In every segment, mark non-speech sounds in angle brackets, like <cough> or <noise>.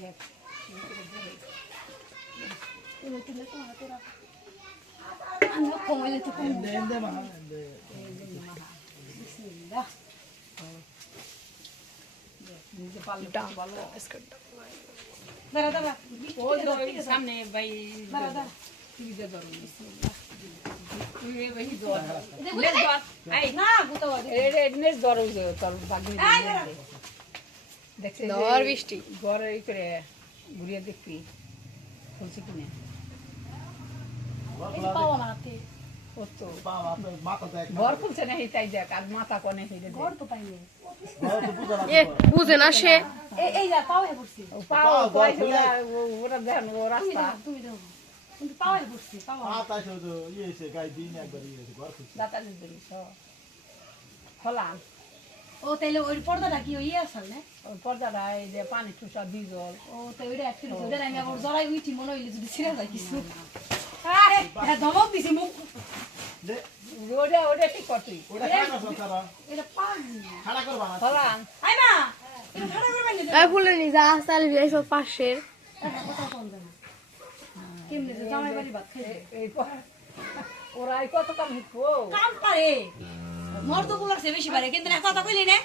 দেখ আমি কমাইলে তো কম এন্দে এন্দে মা এন্দে বিসমিল্লাহ নিজে পারলে ভালো দাঁড়া দাঁড়া ওই তো ওই সামনে ভাই দাঁড়া দাঁড়া টিভিতে ধরো তুই বেশি ধর নেস ধর আই না গুতাও এ নেস ধর ওই যে তোর বাগনি দেখছে ধর বৃষ্টি। ঘরে এই করে ঘুরিয়ে দেখবি খুলছে কিনে। বুঝা না সে। রাস্তা। ও তাইলে ওই পর্দাটা কি ওই আসাল না? ওই পর্দাটা এই যে পানি ঠুসা ডিজল ও তো ওইটা একটু ওইটা আমি আবার জড়াই উঠি মনে হইলে যদি ছিঁড়ে যায় কিছু। আরে এটা ধমক দিছি মুখ। ওটা ওটা ঠিক করছি। ওটা খাড়া করছ তারা এটা পাগল খাড়া করবা না। হলাম আই না এটা ঠাড়া করবেন না আর ফুলে নি যা চাল এইসব পাশের। এটা কথা শুনবে না। কেমনে জামাই বাড়ি ভাত খাইবে? এই ওরা কত কাম কাম পারে। মর্দগুলো আছে বেশি পারে কিন্তু না কথা কইলি না।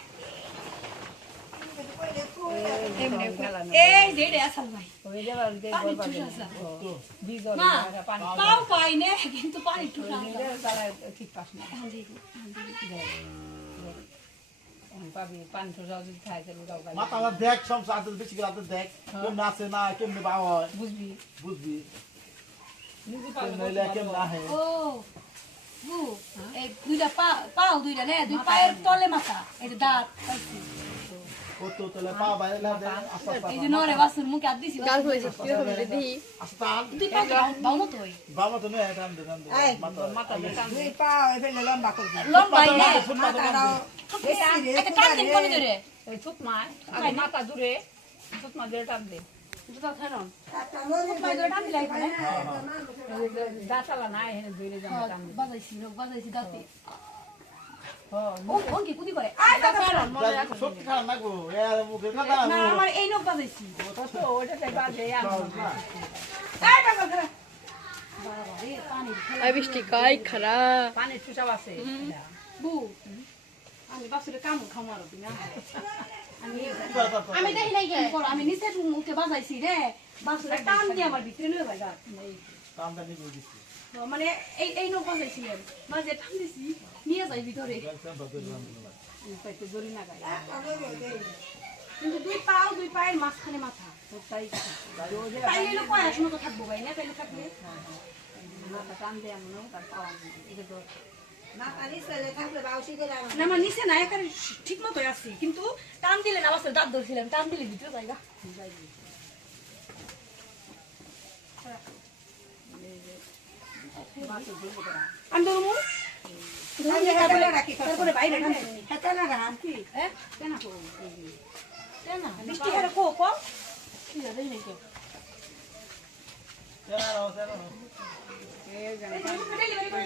খেলা না এই যে এটা আসাল ভাই। ওই ঠুসা যে, আসা তো ডিজল মা পানি পাও পাই না কিন্তু ঠিক পাস না মাথা দেখ সব সাথে বেশি করে দেখ। কেমনে আছে না কেমনে বাবা হয়। বুঝবি। বুঝবি। কেমনে বু এই দুইটা পা পাও দুইটা নে দুই পায়ের তলে মাথা এই যে দাঁত পাইছি লম্বা দাঁতালা নাই হেনে ধরে বাজাইছি লোক বাজাইছি দাঁতে হ্যাঁ আমার এই আর বৃষ্টি কাই খারাপ পানি ঠুসা আছে। বু। আমি বাসুরে কাম খামার <laughs> আমি দেখি নাই আমি নিচে মুখে বাজাইছি রে। বাসুরে টান দিয়ে আমার ভিতরে দাঁত নিয়ে দিচ্ছি মানে এই এই লোক বাজাইছিলেন। মাঝে টান দিছি, নিয়ে যায় ভিতরে। পাইতে না গায়ে। কিন্তু দুই পাও, দুই পায়ের মাঝখানে মাথা। তাই মতো থাকব ভাই, না? তাইলে থাকলে? মাথা টান দে এমন তার পাওয়া এটা তো না আমার নিচে না একারে ঠিক মতো আছি কিন্তু টান দিলে না বাসুরে দাঁত ধরছিলাম টান দিলে ভিতরে জায়গা তারপরে বাইরে হ্যাঁ বৃষ্টি হারে কো কো কি জানি জানে ডেলিভারি করে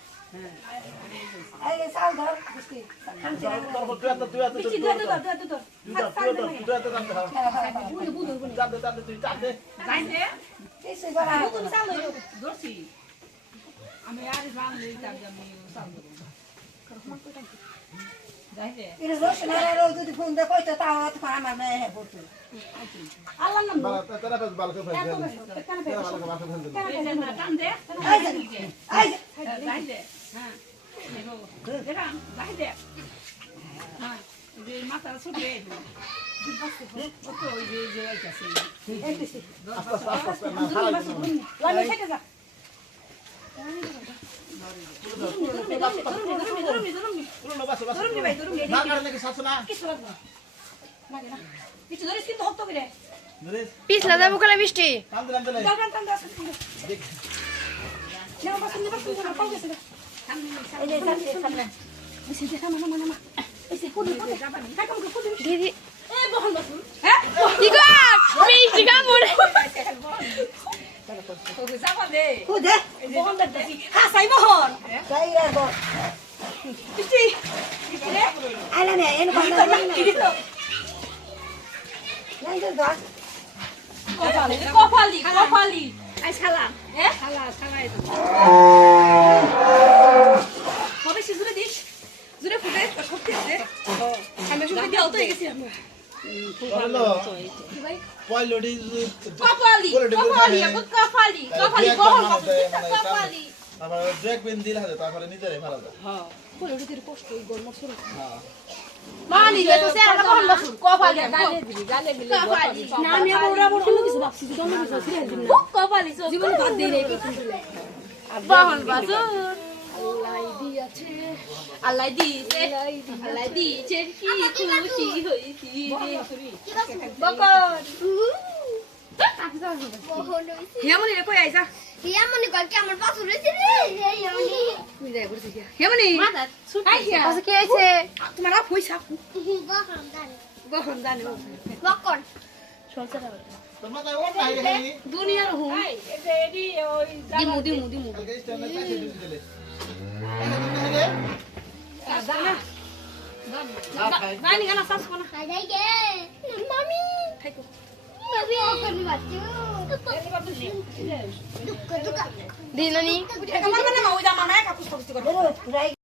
চাল চাল আমি আর রাম আমি সাল দেব যাই দে এটা রোজ না রোজ যদি ফোন দে কইতো তাও তো আমার মেয়ে হে পড়তো আল্লাহর নাম লও এই যে না টান দে এই যাই দে হ্যাঁ দেখো দেখা যাই দে হ্যাঁ এই যে মাথা ছুটে কত ওই যে যে পিছলা যাব কালে মিষ্টি কান্দে কান্দে লাই দাও দাও দাও দাও নাও বাসন নাও বাসন নাও পাও গেছে এই যে সামনে সামনে বেশি দেখা মামা মামা মামা এসে কোন কোন কাকা মুখ কোন দিদি এ বহন বাসন হ্যাঁ কি কর মিষ্টি কামড় যাবা দে খুদে বহন দেখি হাসাই বহন তাই আর বল মিষ্টি আইলা নে এন কোন না নাই তো দশ কপালি কপালি কপালি আই শালা হ্যাঁ শালা শালা এটা হবে সে জুড়ে দিস জুড়ে ফুটে সত্যি আছে আমি শুনে দিয়ে অত গেছি আমি হলো ভাই পয়লটি কপালি কপালি কপালি কপালি কপালি তারপরে ব্রেক দিলে হবে তারপরে নিজেরাই মারা যায়। কোলে উঠে তোর কষ্ট ওই গরম শুরু হ্যাঁ। মানি তো সে আমরা বহন বাসন কপালি গালে দিবি গালে দিলে কপালি না আমি ওরা বড় অন্য কিছু ভাবছি যদি অন্য কিছু ফিরে আসবি না। কপালি জীবনে বাদ দেই রে বহন বাসন আল্লাহ দিয়েছে। আল্লাহ দিয়েছে আল্লাহ দিয়েছে। কি খুশি হইছি বকর হেমনি রে কই আইছা মনে কর কি আমার পাশে রয়েছে রে? হেমনি? আই হিয়া। আচ্ছা কি হয়েছে তোমার আপ হইছা বহন জানে। বকর তোমরা তাই ওর নাই খালি দুনিয়ার হুম। এই যে এডি ওই দিমু দিমু দিমু। কাছে দিলে নানি গানা সাস কোনা। হাই গে। মামি। খাইকো মামি বকর